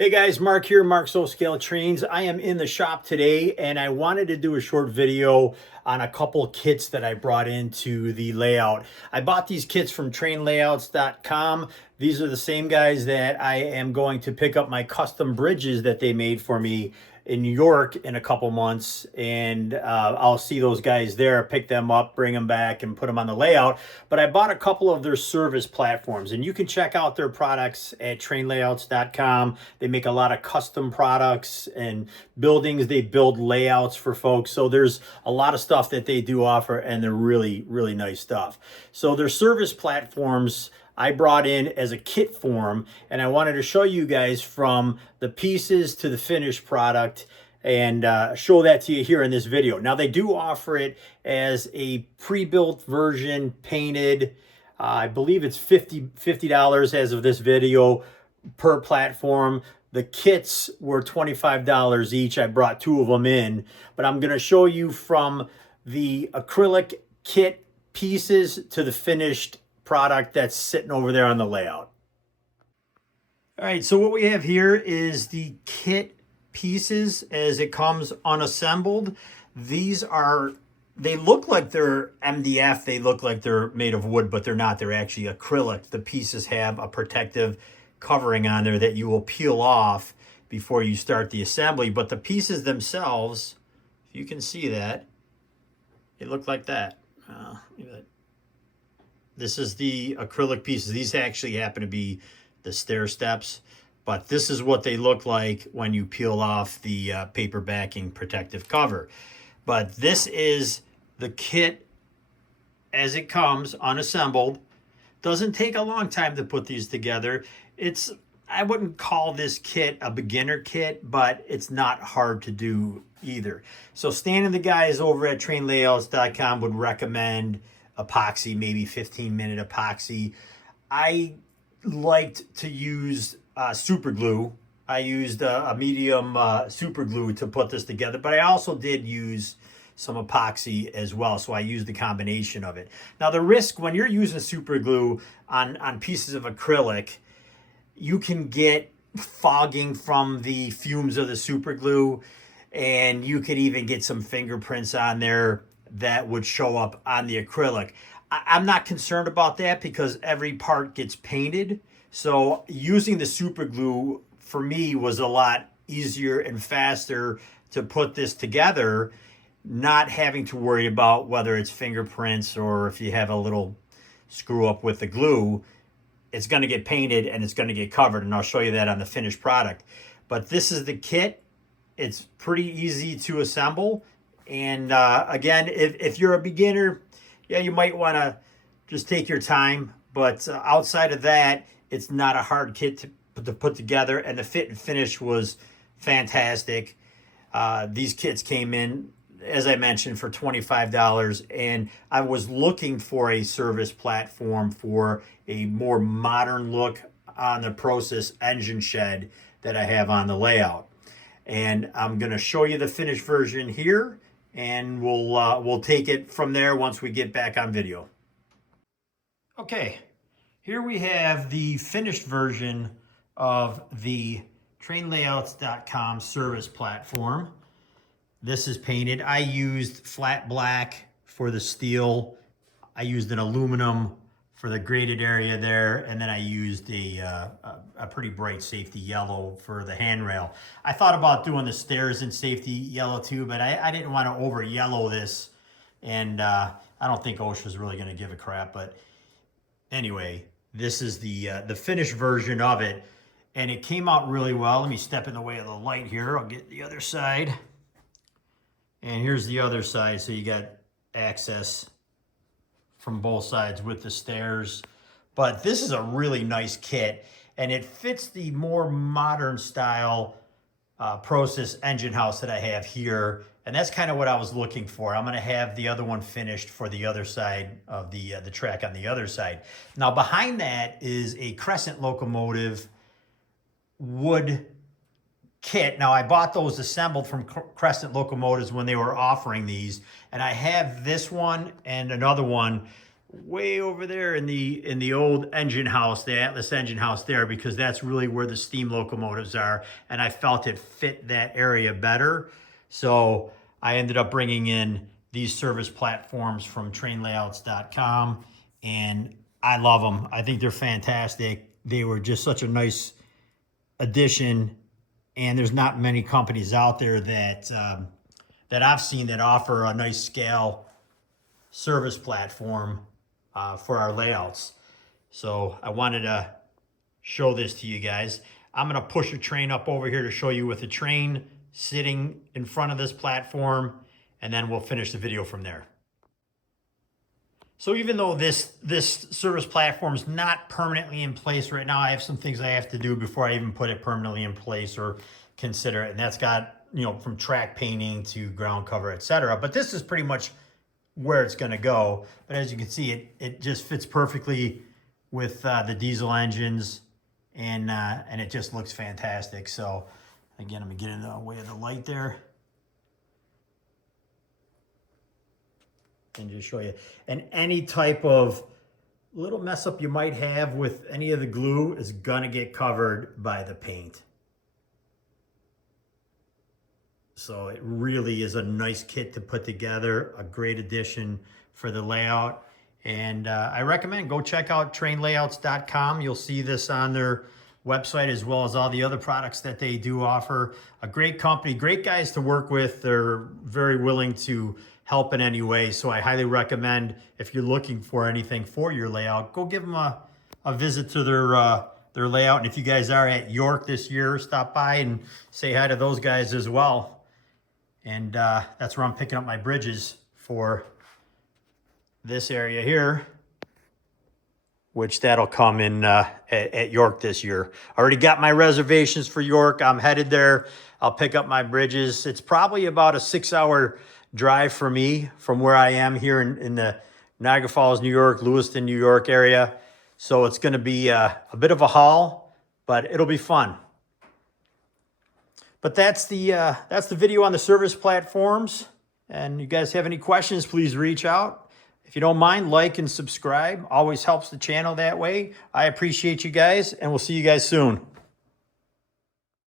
Hey guys, Mark here, Mark Soul Scale Trains. I am in the shop today and I wanted to do a short video on a couple kits that I brought into the layout. I bought these kits from trainlayouts.com. These are the same guys that I am going to pick up my custom bridges that they made for me in New York in a couple months, and I'll see those guys there, pick them up, bring them back, and put them on the layout. But I bought a couple of their service platforms, and you can check out their products at trainlayouts.com. They make a lot of custom products and buildings. They build layouts for folks, so there's a lot of stuff that they do offer, and they're really, really nice stuff. So their service platforms I brought in as a kit form, and I wanted to show you guys from the pieces to the finished product and show that to you here in this video. Now they do offer it as a pre-built version, painted. I believe it's $50 as of this video per platform. The kits were $25 each. I brought two of them in, but I'm going to show you from the acrylic kit pieces to the finished product that's sitting over there on the layout. All right, so what we have here is the kit pieces as it comes unassembled. These are, they look like they're MDF, they look like they're made of wood, but they're not. They're actually acrylic. The pieces have a protective covering on there that you will peel off before you start the assembly. But the pieces themselves, if you can see that, they look like that. This is the acrylic pieces. These actually happen to be the stair steps, but this is what they look like when you peel off the paper backing protective cover. But this is the kit as it comes unassembled. Doesn't take a long time to put these together. I wouldn't call this kit a beginner kit, but it's not hard to do either. So Stan and the guys over at trainlayouts.com would recommend epoxy, maybe 15-minute epoxy. I liked to use super glue. I used a medium super glue to put this together, but I also did use some epoxy as well, so I used the combination of it. Now the risk when you're using super glue on pieces of acrylic, you can get fogging from the fumes of the super glue, and you could even get some fingerprints on there that would show up on the acrylic. I'm not concerned about that because every part gets painted. So using the super glue for me was a lot easier and faster to put this together, not having to worry about whether it's fingerprints or if you have a little screw up with the glue. It's going to get painted and it's going to get covered, and I'll show you that on the finished product. But this is the kit. It's pretty easy to assemble. And again, if you're a beginner, yeah, you might want to just take your time. But outside of that, it's not a hard kit to put together. And the fit and finish was fantastic. These kits came in, as I mentioned, for $25. And I was looking for a service platform for a more modern look on the Process engine shed that I have on the layout. And I'm going to show you the finished version here, and we'll take it from there once we get back on video. Okay, here we have the finished version of the trainlayouts.com service platform. This is painted. I used flat black for the steel. I used an aluminum for the graded area there, and then I used a pretty bright safety yellow for the handrail. I thought about doing the stairs in safety yellow too, but I didn't want to over yellow this, and I don't think OSHA's really going to give a crap. But anyway, this is the finished version of it, and it came out really well. Let me step in the way of the light here. I'll get the other side, and here's the other side, so you got access from both sides with the stairs. But this is a really nice kit, and it fits the more modern style Process engine house that I have here, and that's kind of what I was looking for. I'm going to have the other one finished for the other side of the track on the other side. Now behind that is a Crescent locomotive wood kit. Now I bought those assembled from Crescent locomotives when they were offering these, and I have this one and another one way over there in the old engine house, the Atlas engine house there, because that's really where the steam locomotives are, and I felt it fit that area better. So I ended up bringing in these service platforms from trainlayouts.com, and I love them. I think they're fantastic. They were just such a nice addition, and there's not many companies out there that that I've seen that offer a nice scale service platform for our layouts. So I wanted to show this to you guys. I'm gonna push a train up over here to show you with the train sitting in front of this platform, and then we'll finish the video from there. So even though this service platform is not permanently in place right now, I have some things I have to do before I even put it permanently in place or consider it. And that's got, you know, from track painting to ground cover, etc. But this is pretty much where it's going to go. But as you can see, it just fits perfectly with the diesel engines, and it just looks fantastic. So again, I'm gonna get in the way of the light there and just show you. And any type of little mess up you might have with any of the glue is gonna get covered by the paint. So it really is a nice kit to put together, a great addition for the layout. And I recommend go check out trainlayouts.com. You'll see this on their website as well as all the other products that they do offer. A great company, great guys to work with. They're very willing to help in any way. So I highly recommend, if you're looking for anything for your layout, go give them a visit to their layout. And if you guys are at York this year, stop by and say hi to those guys as well. And that's where I'm picking up my bridges for this area here, which that'll come in at York this year. I already got my reservations for York. I'm headed there. I'll pick up my bridges. It's probably about a 6-hour drive for me from where I am here in the Niagara Falls, New York, Lewiston, New York area. So it's going to be a bit of a haul, but it'll be fun. But that's the video on the service platforms. And you guys have any questions, please reach out. If you don't mind, like and subscribe. Always helps the channel that way. I appreciate you guys, and we'll see you guys soon.